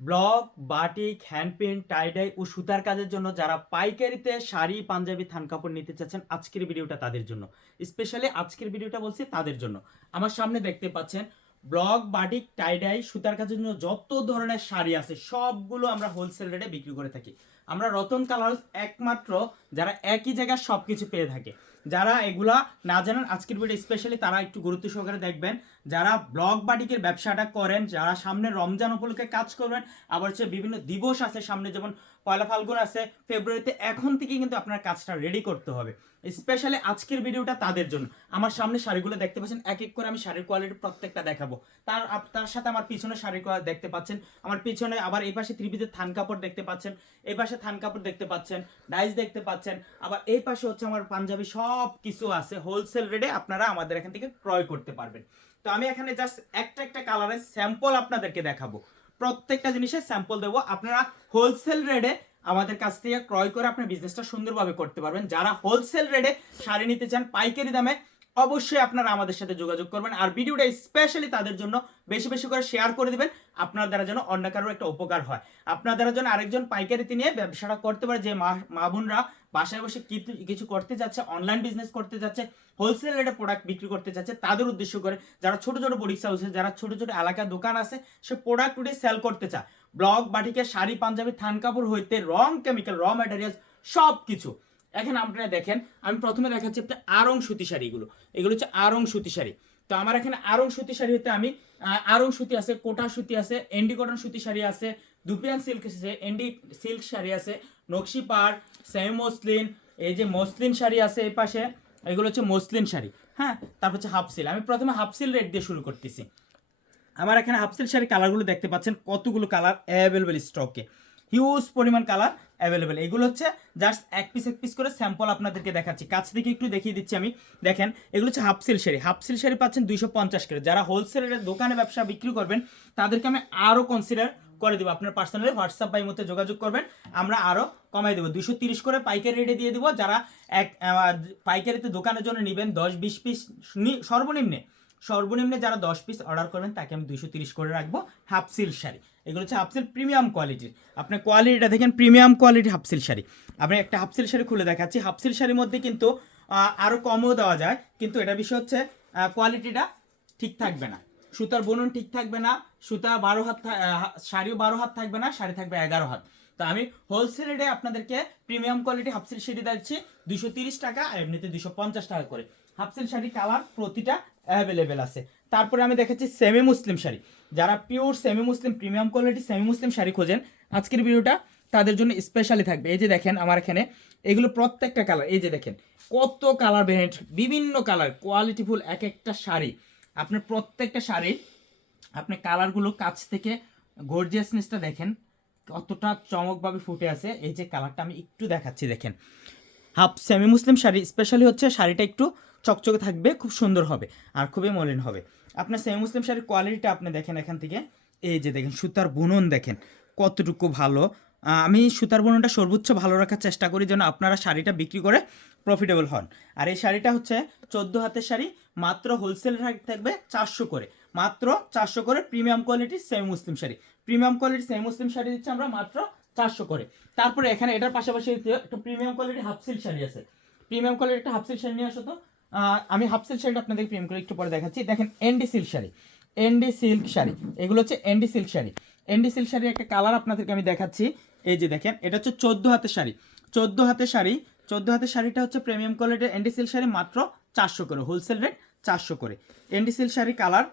Block batik hand paint tie dye ও সুতার কাজের জন্য যারা পাইকারিতে শাড়ি, পাঞ্জাবি থান কাপড় নিতে চাচ্ছেন আজকের ভিডিওটা তাদের জন্য। স্পেশালি আজকের ভিডিওটা বলছি তাদের জন্য। আমার সামনে দেখতে পাচ্ছেন ব্লক বাটিক টাইডাই, সুতার কাজের জন্য যত ধরনের শাড়ি আছে, সবগুলো আমরা হোলসেল রেটে বিক্রি করে থাকি। আমরা রতন কালার একমাত্র, যারা একই জায়গায় সব কিছু পেয়ে থাকে। যারা এগুলা না জানেন, আজকের ভিডিও স্পেশালি তারা একটু গুরুত্ব সহকারে দেখবেন। যারা ব্লগ বাটিকের ব্যবসাটা করেন, যারা সামনে রমজান উপলক্ষে কাজ করবেন, আবার হচ্ছে বিভিন্ন দিবস আছে সামনে, যেমন পয়লা ফাল্গুন আছে, ফেব্রুয়ারিতে এখন থেকে কিন্তু আপনার কাজটা রেডি করতে হবে। স্পেশালি আজকের ভিডিওটা তাদের জন্য। আমার সামনে শাড়িগুলো দেখতে পাচ্ছেন, এক এক করে আমি শাড়ির কোয়ালিটি প্রত্যেকটা দেখাবো। তার তার সাথে আমার পিছনে শাড়ির দেখতে পাচ্ছেন। আমার পিছনে আবার এই পাশে ত্রিপিতের থান কাপড় দেখতে পাচ্ছেন। এই পাশে থান কাপড় দেখতে পাচ্ছেন ডাইস দেখতে পাচ্ছেন। আবার এই পাশে হচ্ছে আমার পাঞ্জাবি সব কিছু আছে হোলসেল রেটে আপনারা আমাদের এখান থেকে ক্রয় করতে পারবেন। তো আমি এখানে জাস্ট একটা একটা কালারের স্যাম্পল আপনাদেরকে দেখাবো। প্রত্যেকটা জিনিসের স্যাম্পল দেবো। আপনারা হোলসেল রেটে আমাদের কাছ থেকে ক্রয় করে আপনার বিজনেসটা সুন্দরভাবে করতে পারবেন। যারা হোলসেল রেটে শাড়ি নিতে চান, পাইকারি দামে অবশ্যই আপনারা আমাদের সাথে যোগাযোগ করবেন। আর ভিডিওটা স্পেশালি তাদের জন্য বেশি বেশি করে শেয়ার করে দিবেন। আপনার দ্বারা যেন অন্য কারোর একটা উপকার হয়। আপনার দ্বারা যেন আরেকজন পাইকারিতে নিয়ে ব্যবসাটা করতে পারে। যে মা বোনরা বাসায় বসে কিছু- করতে যাচ্ছে অনলাইন বিজনেস করতে যাচ্ছে হোলসেল রেটে প্রোডাক্ট বিক্রি করতে যাচ্ছে, তাদের উদ্দেশ্য করে যারা ছোট ছোট বড়িক হাউস যারা ছোট ছোট এলাকার দোকান আছে, সে প্রোডাক্ট উঠে সেল করতে চায়। ব্লক বাটিকে শাড়ি, পাঞ্জাবি, থান কাপড় হইতে রং কেমিক্যাল র ম্যাটেরিয়ালস সব কিছু এখন আপনারা দেখেন, আমি প্রথমে দেখাচ্ছি একটা আরং সুতি শাড়িগুলো। এগুলো হচ্ছে আরং সুতি শাড়ি। তো আমার এখানে আরং সুতি শাড়ি হতে আমি আরং সুতি আছে, কোটা সুতি আছে, এন্ডি কটন সুতি শাড়ি আছে, দুপিয়ান সিল্ক আছে, এন্ডি সিল্ক শাড়ি আছে, নকশি পাড় সেমি মসলিন এই যে মসলিন শাড়ি আছে এই পাশে, এগুলো হচ্ছে মসলিন শাড়ি। হ্যাঁ তারপর হচ্ছে হাফ সিল আমি প্রথমে হাফ সিল রেট দিয়ে শুরু করতেছি। আমার এখানে হাফসিল শাড়ির কালারগুলো দেখতে পাচ্ছেন, কতগুলো কালার অ্যাভেলেবেল স্টকে হিউজ পরিমাণ কালার অ্যাভেলেবেল এগুলো হচ্ছে জাস্ট এক পিস এক পিস করে স্যাম্পল আপনাদেরকে দেখাচ্ছি। কাছ থেকে একটু দেখিয়ে দিচ্ছি আমি। দেখেন, এগুলো হচ্ছে হাফসিল শাড়ি। হাফসিল শাড়ি পাচ্ছেন দুইশো পঞ্চাশ করে। যারা হোলসেলের দোকানে ব্যবসা বিক্রি করবেন, তাদেরকে আমি আরও কনসিডার করে দেবো। আপনার পার্সোনালি হোয়াটসঅ্যাপ বাই মধ্যে যোগাযোগ করবেন, আমরা আরও কমাই দেবো। দুশো তিরিশ করে পাইকারি রেটে দিয়ে দেবো। যারা এক পাইকারিতে দোকানের জন্য নেবেন, দশ, বিশ পিস সর্বনিম্নে সর্বনিম্নে যারা দশ পিস অর্ডার করবেন তাকে আমি দুইশো তিরিশ করে রাখব হাফ সিল শাড়ি। এগুলো হচ্ছে হাফ সিল প্রিমিয়াম কোয়ালিটির আপনার কোয়ালিটিটা দেখেন premium quality half silk sari. আমি একটা হাফ সিল শাড়ি খুলে দেখাচ্ছি। হাফ সিল শাড়ির মধ্যে কিন্তু আহ, আরও কমও দেওয়া যায় কিন্তু এটা বিষয় হচ্ছে কোয়ালিটিটা ঠিক থাকবে না। সুতার বুনন ঠিক থাকবে না সুতা বারো হাত শাড়িও বারো হাত থাকবে না শাড়ি থাকবে এগারো হাত। তো আমি হোলসেল রেটে আপনাদেরকে প্রিমিয়াম কোয়ালিটি হাফসিল শাড়ি দিচ্ছি দুশো তিরিশ টাকা আর এমনিতে দুশো পঞ্চাশ টাকা করে। হাফসিল শাড়ি কালার প্রতিটা অ্যাভেলেবেল আছে। তারপরে আমি দেখাচ্ছি সেমি মুসলিম শাড়ি। যারা pure semi muslin premium quality semi muslin sari খোঁজেন, আজকের ভিডিওটা তাদের জন্য স্পেশালি থাকবে। এই যে দেখেন আমার এখানে, এগুলো প্রত্যেকটা কালার এই যে দেখেন, কত কালার ভেরিয়েন্ট বিভিন্ন কালার কোয়ালিটিফুল এক একটা শাড়ি। আপনার প্রত্যেকটা শাড়ি আপনি কালারগুলো কাছ থেকে গর্জিয়াসনেসটা দেখেন, কতটা চমকভাবে ফুটে আছে। এই যে কালারটা আমি একটু দেখাচ্ছি, দেখেন। Half semi muslin sari specially হচ্ছে শাড়িটা একটু চকচকে থাকবে খুব সুন্দর হবে আর খুবই মলিন হবে। আপনার সেমি মুসলিম শাড়ির কোয়ালিটিটা আপনি দেখেন এখান থেকে। এই যে দেখেন সুতার বুনন দেখেন কতটুকু ভালো। আমি সুতার বুননটা সর্বোচ্চ ভালো রাখার চেষ্টা করি যেন আপনারা শাড়িটা বিক্রি করে প্রফিটেবল হন। আর এই শাড়িটা হচ্ছে চোদ্দ হাতের শাড়ি মাত্র হোলসেল থাকবে চারশো করে। মাত্র চারশো করে প্রিমিয়াম কোয়ালিটির সেমি মুসলিম শাড়ি। প্রিমিয়াম কোয়ালিটির সেমি মুসলিম শাড়ি দিচ্ছে আমরা মাত্র চারশো করে। তারপরে এখানে এটার পাশাপাশি একটা প্রিমিয়াম কোয়ালিটির হাফ সিল্ক শাড়ি আছে। প্রিমিয়াম কোয়ালিটির একটা হাফ সিল্ক শাড়ি নিয়ে আসো তো। আহ, আমি হাফ সিল্ক শাড়িটা আপনাদের প্রিমিয়াম করে একটু পরে দেখাচ্ছি। দেখেন এনডি সিল্ক শাড়ি। এনডি সিল্ক শাড়ি। এগুলো হচ্ছে এনডি সিল্ক শাড়ি। এনডি সিল্ক শাড়ির একটা কালার আপনাদেরকে আমি দেখাচ্ছি। এই যে দেখেন, এটা হচ্ছে চোদ্দ হাতের শাড়ি। চোদ্দ হাতের শাড়ি, চোদ্দ হাতের শাড়িটা হচ্ছে প্রিমিয়াম কোয়ালিটির এনডি সিল্ক শাড়ি মাত্র চারশো করে হোলসেল রেট চারশো করে। Endi silk sari colour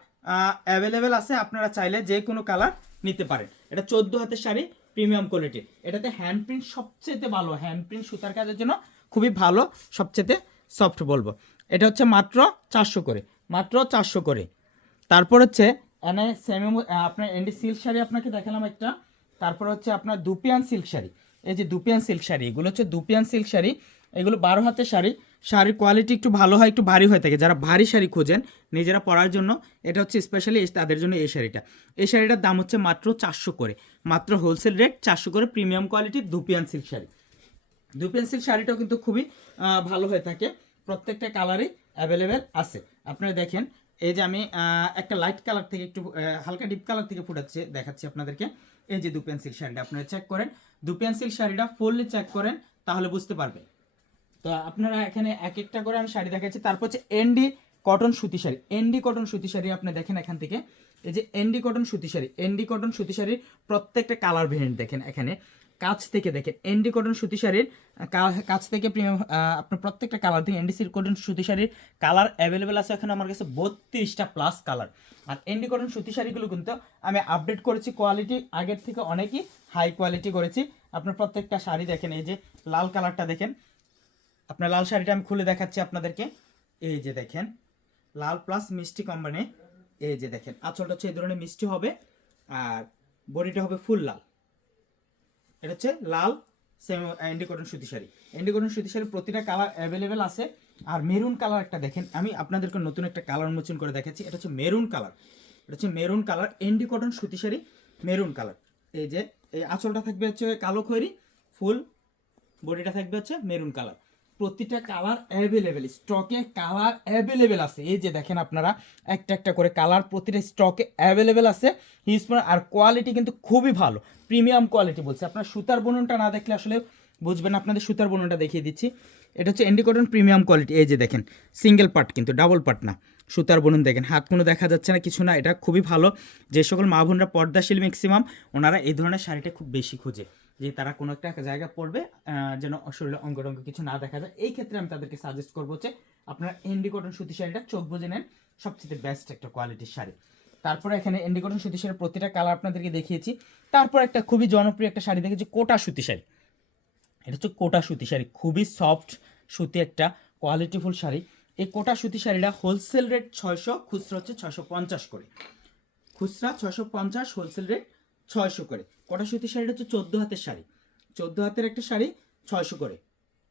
available আছে, আপনারা চাইলে যে কোনো কালার নিতে পারেন। এটা চোদ্দ হাতের শাড়ি প্রিমিয়াম কোয়ালিটির এটাতে হ্যান্ড প্রিন্ট সবচেয়ে ভালো হ্যান্ড প্রিন্ট সুতার কাজের জন্য খুবই ভালো, সবচেয়ে সফট বলব। এটা হচ্ছে মাত্র চারশো করে, মাত্র চারশো করে। তারপর হচ্ছে এনে সেমি আপনার এন্ডি সিল্ক শাড়ি আপনাকে দেখালাম একটা। তারপর হচ্ছে আপনার দুপিয়ান সিল্ক শাড়ি। এই যে দুপিয়ান সিল্ক শাড়ি, এগুলো হচ্ছে দুপিয়ান সিল্ক শাড়ি। এগুলো বারো হাতের শাড়ি। শাড়ির কোয়ালিটি একটু ভালো হয়, একটু ভারী হয়ে থাকে। যারা ভারী শাড়ি খোঁজেন, নিজেরা পরার জন্য, এটা হচ্ছে স্পেশালি তাদের জন্য এই শাড়িটা। এই শাড়িটার দাম হচ্ছে মাত্র চারশো করে। মাত্র হোলসেল রেট চারশো করে প্রিমিয়াম কোয়ালিটির dupion silk sari. Dupion silk শাড়িটাও কিন্তু খুবই ভালো হয়ে থাকে। প্রত্যেকটা কালারই অ্যাভেলেবেল আছে। আপনারা দেখেন, এই যে আমি একটা লাইট কালার থেকে একটু হালকা ডিপ কালার থেকে ফুটাচ্ছি, দেখাচ্ছি আপনাদেরকে। এই যে দু পেন্সিল শাড়িটা আপনারা চেক করেন। দু পেন্সিল শাড়িটা ফুললি চেক করেন, তাহলে বুঝতে পারবেন। তো আপনারা এখানে এক একটা করে আমি শাড়ি দেখাচ্ছি। তারপর হচ্ছে এনডি কটন সুতি শাড়ি। এনডি কটন সুতি শাড়ি আপনি দেখেন এখান থেকে। এই যে এনডি কটন সুতি শাড়ি। এনডি কটন সুতি শাড়ির প্রত্যেকটা কালার ভেরিয়েন্ট দেখেন এখানে। কাছ থেকে দেখেন এনডি কটন সুতি শাড়ির কাছ থেকে প্রিমিয়াম আপনার প্রত্যেকটা কালার থেকে এনডি সিল্ক কটন সুতি শাড়ির কালার অ্যাভেলেবেল আছে এখানে আমার কাছে বত্রিশটা প্লাস কালার আর এনডি কটন সুতি শাড়িগুলো কিন্তু আমি আপডেট করেছি কোয়ালিটি আগের থেকে অনেকই হাই কোয়ালিটি করেছি। আপনার প্রত্যেকটা শাড়ি দেখেন, এই যে লাল কালারটা দেখেন। আপনার লাল শাড়িটা আমি খুলে দেখাচ্ছি আপনাদেরকে। এই যে দেখেন, লাল প্লাস মিষ্টি কোম্পানি এই যে দেখেন, আঁচলটা হচ্ছে এই ধরনের মিষ্টি হবে, আর বডিটা হবে ফুল লাল। এটা হচ্ছে লাল এন্ডি কটন সুতি শাড়ি। এন্ডি কটন সুতি শাড়ি প্রতিটা কালার অ্যাভেলেবেল আছে। আর মেরুন কালার একটা দেখেন, আমি আপনাদেরকে নতুন একটা কালার উন্মোচন করে দেখাচ্ছি। এটা হচ্ছে মেরুন কালার এটা হচ্ছে মেরুন কালার এন্ডি কটন সুতি শাড়ি মেরুন কালার এই যে, এই আঁচলটা থাকবে হচ্ছে কালো খৈরি ফুল বডিটা থাকবে হচ্ছে মেরুন কালার প্রতিটা কালার অ্যাভেলেবেল স্টকে কালার অ্যাভেলেবেল আছে। এই যে দেখেন আপনারা, একটা একটা করে কালার প্রতিটা স্টকে অ্যাভেলেবেল আছে হিউজ আর কোয়ালিটি কিন্তু খুবই ভালো। প্রিমিয়াম কোয়ালিটি বলছে। আপনার সুতার বনুনটা না দেখলে আসলে বুঝবেন আপনাদের সুতার বনুনটা দেখিয়ে দিচ্ছি। এটা হচ্ছে এন্ডিকটন প্রিমিয়াম কোয়ালিটি এই যে দেখেন সিঙ্গেল পার্ট কিন্তু ডাবল পার্ট না। সুতার বনুন দেখেন, হাত কোনো দেখা যাচ্ছে না, কিছু না, এটা খুবই ভালো। যে সকল মা বোনরা পর্দাশীল ম্যাক্সিমাম ওনারা এই ধরনের শাড়িটা খুব বেশি খোঁজে। যে তারা কোনো একটা জায়গা পড়বে যেন শরীরে অঙ্গ টঙ্গ কিছু না দেখা যায়। এই ক্ষেত্রে আমি তাদেরকে সাজেস্ট করব যে আপনারা এন্ডি কটন সুতি শাড়িটা চোখ বুঝে নেন, সবচেয়ে বেস্ট একটা কোয়ালিটির শাড়ি। তারপরে এখানে এন্ডি কটন সুতি শাড়ির প্রতিটা কালার আপনাদেরকে দেখিয়েছি। তারপর একটা খুবই জনপ্রিয় একটা শাড়ি দেখেছি, কোটা সুতি শাড়ি। এটা হচ্ছে কোটা সুতি শাড়ি, খুবই সফট সুতি একটা কোয়ালিটিফুল শাড়ি। এই কোটা সুতি শাড়িটা হোলসেল রেট ছয়শো, খুচরা হচ্ছে ছয়শো পঞ্চাশ করে। খুচরা ছয়শো পঞ্চাশ হোলসেল রেট ছয়শো করে। কটা সুতির শাড়িটা হচ্ছে? চোদ্দ হাতের শাড়ি। চোদ্দ হাতের একটা শাড়ি ছয়শো করে।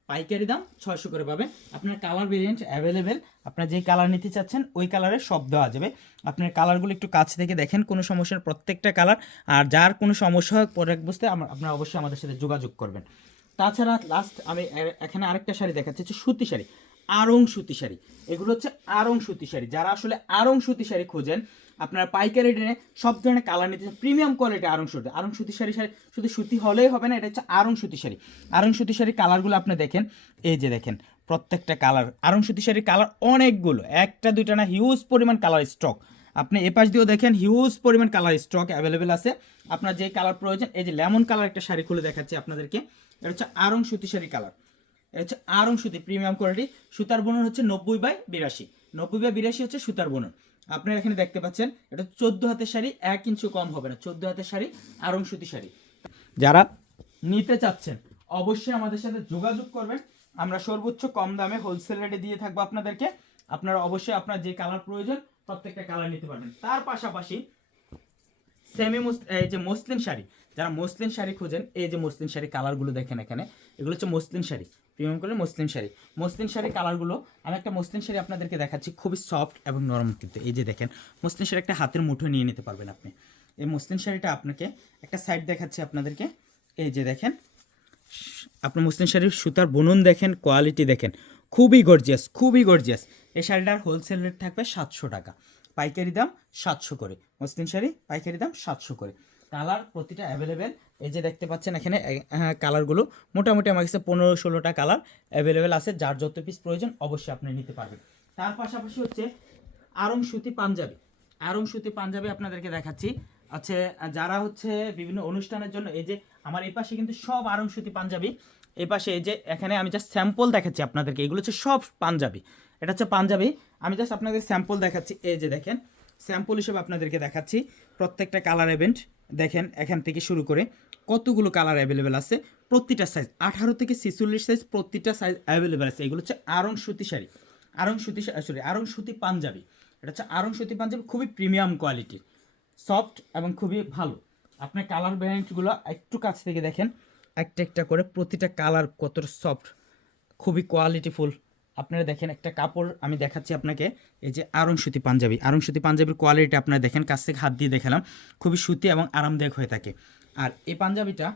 পাইকারি দাম ছয়শো করে পাবেন। আপনার কালার ভেরিয়েন্ট অ্যাভেলেবেল আপনার যেই কালার নিতে চাচ্ছেন, ওই কালারের সব দেওয়া যাবে। আপনার কালারগুলো একটু কাছ থেকে দেখেন, কোনো সমস্যার প্রত্যেকটা কালার আর যার কোনো সমস্যা হয় প্রোডাক্ট বুঝতে আমার আপনারা অবশ্যই আমাদের সাথে যোগাযোগ করবেন। তাছাড়া লাস্ট আমি এখানে আরেকটা শাড়ি দেখাচ্ছি, হচ্ছে সুতি শাড়ি। আরং সুতি শাড়ি। এগুলো হচ্ছে আরং সুতি শাড়ি। যারা আসলে আরং সুতি শাড়ি খোঁজেন আপনারা পাইকারি রেটে সব ধরনের কালার নিতে প্রিমিয়াম কোয়ালিটি আরং সুতি। আরং সুতি শাড়ি শাড়ি শুধু সুতি হলেই হবে না, এটা হচ্ছে আরং সুতি শাড়ি। আরং সুতি শাড়ির কালারগুলো আপনি দেখেন, এই যে দেখেন, প্রত্যেকটা কালার আরং সুতি শাড়ির কালার অনেকগুলো, একটা, দুইটা না হিউজ পরিমাণ কালার স্টক আপনি এ পাশ দিয়েও দেখেন হিউজ পরিমাণ কালার স্টক অ্যাভেলেবেল আছে। আপনার যে কালার প্রয়োজন, এই যে লেমন কালার একটা শাড়ি খুলে দেখাচ্ছি আপনাদেরকে, এটা হচ্ছে আরং সুতি শাড়ি কালার এটা হচ্ছে আরং সুতি প্রিমিয়াম কোয়ালিটি সুতার বুনন হচ্ছে নব্বই বাই বিরাশি। নব্বই বাই বিরাশি হচ্ছে সুতার বুনন। আপনারা এখানে দেখতে পাচ্ছেন, এটা চোদ্দ হাতের শাড়ি, এক ইঞ্চি কম হবে না, চোদ্দ হাতের শাড়ি আরং সুতি শাড়ি। যারা নিতে চাচ্ছেন, অবশ্যই আমাদের সাথে যোগাযোগ করবেন। আমরা সর্বোচ্চ কম দামে হোলসেল রেটে দিয়ে থাকব আপনাদেরকে। আপনারা অবশ্যই আপনার যে কালার প্রয়োজন, প্রত্যেকটা কালার নিতে পারবেন। তার পাশাপাশি সেমি এই যে মসলিন শাড়ি, যারা মসলিন শাড়ি খোঁজেন, এই যে মসলিন শাড়ি কালারগুলো দেখেন এখানে, এগুলো হচ্ছে মসলিন শাড়ি। প্রিমিয়াম করে মসলিন শাড়ি। মসলিন শাড়ি কালারগুলো আমি একটা মসলিন শাড়ি আপনাদেরকে দেখাচ্ছি, খুবই সফট এবং নরম কিন্তু। এই যে দেখেন, মসলিন শাড়ি একটা হাতের মুঠো নিয়ে নিতে পারবেন আপনি। এই মসলিন শাড়িটা আপনাকে একটা সাইড দেখাচ্ছি আপনাদেরকে। এই যে দেখেন, আপনার মুসলিম শাড়ির সুতার বুনন দেখেন কোয়ালিটি দেখেন। খুবই গর্জিয়াস খুবই গর্জিয়াস এই শাড়িটার হোলসেল রেট থাকবে সাতশো টাকা। পাইকারি দাম সাতশো করে। মুসলিম শাড়ি পাইকারি দাম সাতশো করে। কালার প্রতিটা অ্যাভেলেবেল এই যে দেখতে পাচ্ছেন এখানে হ্যাঁ কালারগুলো। মোটামুটি আমার কাছে পনেরো ষোলোটা কালার অ্যাভেলেবেল আছে, যার যত পিস প্রয়োজন অবশ্যই আপনি নিতে পারবেন। তার পাশাপাশি হচ্ছে আরং সুতি পাঞ্জাবি। আরং সুতি পাঞ্জাবি আপনাদেরকে দেখাচ্ছি। আছে, যারা হচ্ছে বিভিন্ন অনুষ্ঠানের জন্য, এই যে আমার এই পাশে কিন্তু সব আরং সুতি পাঞ্জাবি। এই পাশে এই যে এখানে আমি জাস্ট স্যাম্পল দেখাচ্ছি আপনাদেরকে। এগুলো হচ্ছে সব পাঞ্জাবি। এটা হচ্ছে পাঞ্জাবি। আমি জাস্ট আপনাদের স্যাম্পল দেখাচ্ছি। এই যে দেখেন স্যাম্পল হিসেবে আপনাদেরকে দেখাচ্ছি। প্রত্যেকটা কালার ইভেন্ট দেখেন, এখান থেকে শুরু করে কতগুলো কালার অ্যাভেলেবেল আছে। প্রতিটা সাইজ আঠারো থেকে ছেচল্লিশ সাইজ প্রতিটা সাইজ অ্যাভেলেবেল আছে। এগুলো হচ্ছে আরং সুতি শাড়ি। আরং সুতি সরি আরং সুতি পাঞ্জাবি। এটা হচ্ছে আরং সুতি পাঞ্জাবি, খুবই প্রিমিয়াম কোয়ালিটির সফট এবং খুবই ভালো। আপনার কালার ভ্যারিয়েন্টগুলো একটু কাছ থেকে দেখেন। একটা একটা করে প্রতিটা কালার কত সফট খুবই কোয়ালিটিফুল আপনারা দেখেন একটা কাপড়, আমি দেখাচ্ছি আপনাকে। এই যে আরং সুতি পাঞ্জাবি, আরং সুতি পাঞ্জাবির কোয়ালিটি আপনারা দেখেন, কাছ থেকে হাত দিয়ে দেখালাম। খুবই সুতি এবং আরামদায়ক হয়ে থাকে। আর এই পাঞ্জাবিটা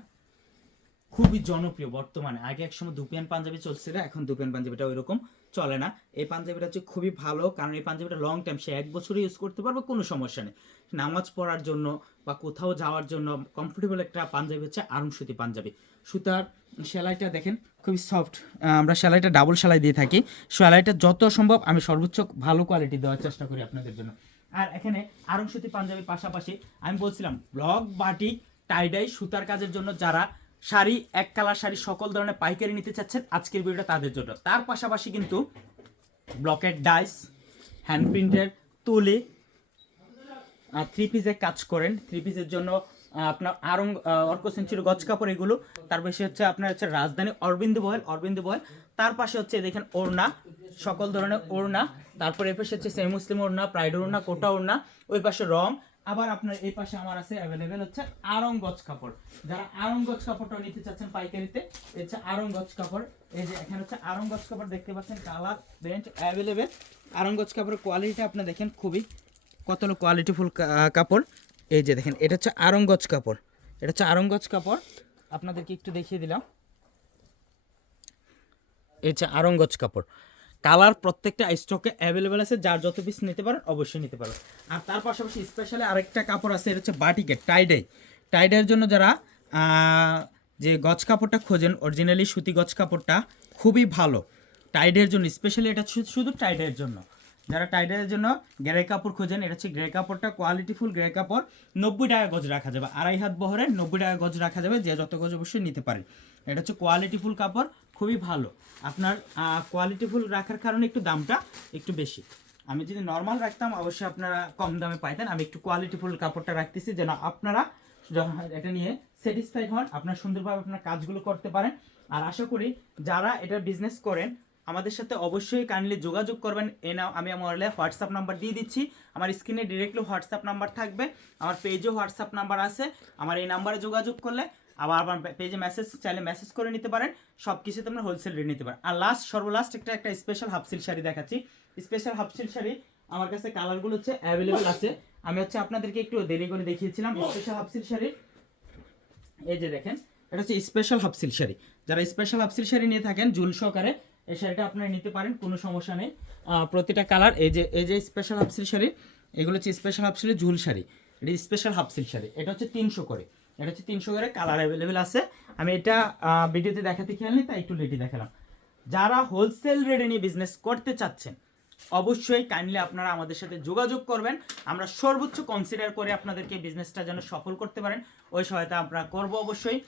খুবই জনপ্রিয় বর্তমানে। আগে একসময় দুপিয়ান পাঞ্জাবি চলছিল, এখন দুপিয়ান পাঞ্জাবিটা ওইরকম। চলে না। এই পাঞ্জাবিটা হচ্ছে খুবই ভালো, কারণ এই পাঞ্জাবিটা লং টাইম সে এক বছরই ইউজ করতে পারবে, কোনো সমস্যা নেই। নামাজ পড়ার জন্য বা কোথাও যাওয়ার জন্য কমফোর্টেবল একটা পাঞ্জাবি হচ্ছে আরং সুতি পাঞ্জাবি। সুতার সেলাইটা দেখেন, খুবই সফট আমরা সেলাইটা ডাবল সেলাই দিয়ে থাকি। সেলাইটা যত সম্ভব আমি সর্বোচ্চ ভালো কোয়ালিটি দেওয়ার চেষ্টা করি আপনাদের জন্য। আর এখানে আরং সুতি পাঞ্জাবির পাশাপাশি আমি বলছিলাম ব্লক বাটিক টাইডাই সুতার কাজের জন্য যারা শাড়ি, এক কালার শাড়ি, সকল ধরনের পাইকারি নিতে চাচ্ছেন আজকের ভিডিওটা তাদের জন্য। তার পাশাপাশি কিন্তু ব্লকের ডাইস হ্যান্ড প্রিন্টের তুলি থ্রি পিসের কাজ করেন। থ্রি পিসের জন্য আপনার আরং অর্ক সেঞ্চুরি, গজ কাপড় এগুলো। তার পাশে হচ্ছে আপনার হচ্ছে রাজধানী অরবিন্দ বয়েল অরবিন্দ বয়েল। তার পাশে হচ্ছে দেখেন ওড়না, সকল ধরনের ওড়না। তারপরে এই পাশে হচ্ছে সেমি মুসলিম ওড়না প্রাইড ওড়না, কোটা ওড়না। ওই পাশে রং আবার আপনার এই পাশে আমার আছে অ্যাভেলেবেল হচ্ছে আরং গজ কাপড়। যারা আরং গজ কাপড়টা নিতে চাচ্ছেন পাইকারিতে, এই হচ্ছে আরং গজ কাপড়। এই যে এখানে হচ্ছে আরং গজ কাপড় দেখতে পাচ্ছেন, কালার বেঞ্চ অ্যাভেলেবেল আরং গজ কাপড়ের কোয়ালিটি আপনি দেখেন খুবই, কত কোয়ালিটিফুল কাপড়। এই যে দেখেন, এটা হচ্ছে আরং আরঙ্গজ কাপড়। এটা হচ্ছে আরং আরঙ্গজ কাপড়। আপনাদেরকে একটু দেখিয়ে দিলাম। এই হচ্ছে আরঙ্গজ কাপড়। কালার প্রত্যেকটা স্টকে অ্যাভেলেবেল আছে, যার যত পিস নিতে পারেন অবশ্যই নিতে পারেন। আর তার পাশাপাশি স্পেশালি আরেকটা কাপড় আছে, এটা হচ্ছে বাটিকের টাইডাই টাইডাইয়ের জন্য যারা যে গছ কাপড়টা খোঁজেন অরিজিনালি সুতি গছ কাপড়টা, খুবই ভালো। টাইডের জন্য স্পেশালি এটা শুধু টাইডের জন্য। যারা টাইডারের জন্য গ্রে কাপড় খোঁজেন, এটা হচ্ছে গ্রে কাপড়টা কোয়ালিটিফুল গ্রে কাপড়, নব্বই টাকা গজ রাখা যাবে। আড়াই হাত বহরে নব্বই টাকা গজ রাখা যাবে, যে যত গজ অবশ্যই নিতে পারেন। এটা হচ্ছে কোয়ালিটিফুল কাপড় খুবই ভালো। আপনার কোয়ালিটিফুল রাখার কারণে একটু দামটা একটু বেশি। আমি যদি নর্মাল রাখতাম, অবশ্যই আপনারা কম দামে পাইতেন। আমি একটু কোয়ালিটিফুল কাপড়টা রাখতেছি যেন আপনারা এটা নিয়ে স্যাটিসফাইড হন, আপনার সুন্দরভাবে আপনার কাজগুলো করতে পারেন। আর আশা করি যারা এটা বিজনেস করেন, আমাদের সাথে অবশ্যই কাইন্ডলি যোগাযোগ করবেন। এ নাও, আমি আমার হোয়াটসঅ্যাপ নাম্বার দিয়ে দিচ্ছি। আমার স্ক্রিনে ডিরেক্টলি হোয়াটসঅ্যাপ নাম্বার থাকবে। আমার পেজেও হোয়াটসঅ্যাপ নাম্বার আছে। আমার এই নাম্বারে যোগাযোগ করলে আবার আমার পেজে মেসেজ চাইলে মেসেজ করে নিতে পারেন। সব কিছু তোমরা হোলসেল রেট নিতে পারেন আর লাস্ট সর্বলাস্ট একটা একটা স্পেশাল হাফসিল শাড়ি দেখাচ্ছি। স্পেশাল হাফসিল শাড়ি, আমার কাছে কালারগুলো হচ্ছে অ্যাভেলেবেল আছে। আমি হচ্ছে আপনাদেরকে একটু দেরি করে দেখিয়েছিলাম। Special half silk sari. এই যে দেখেন, এটা হচ্ছে স্পেশাল হাফসিল শাড়ি। যারা স্পেশাল হাফসিল শাড়ি নিয়ে থাকেন, জুল সহকারে এই শাড়িটা আপনারা নিতে পারেন, কোনো সমস্যা নেই। প্রতিটা কালার এই যে এই যে স্পেশাল হাফসিল শাড়ি, এগুলো হচ্ছে স্পেশাল হাফসিলের ঝুল শাড়ি। এটা স্পেশাল হাফসিল শাড়ি। এটা হচ্ছে তিনশো করে। এটা হচ্ছে তিনশো করে কালার অ্যাভেলেবেল আছে। আমি এটা ভিডিওতে দেখাতে খেয়াল নেই, তাই একটু লেটে দেখালাম। যারা হোলসেল রেটে নিয়ে বিজনেস করতে চাচ্ছেন, অবশ্যই কাইন্ডলি আপনারা আমাদের সাথে যোগাযোগ করবেন। আমরা সর্বোচ্চ কনসিডার করে আপনাদেরকে বিজনেসটা যেন সফল করতে পারেন। ওই সহায়তা আমরা করব অবশ্যই।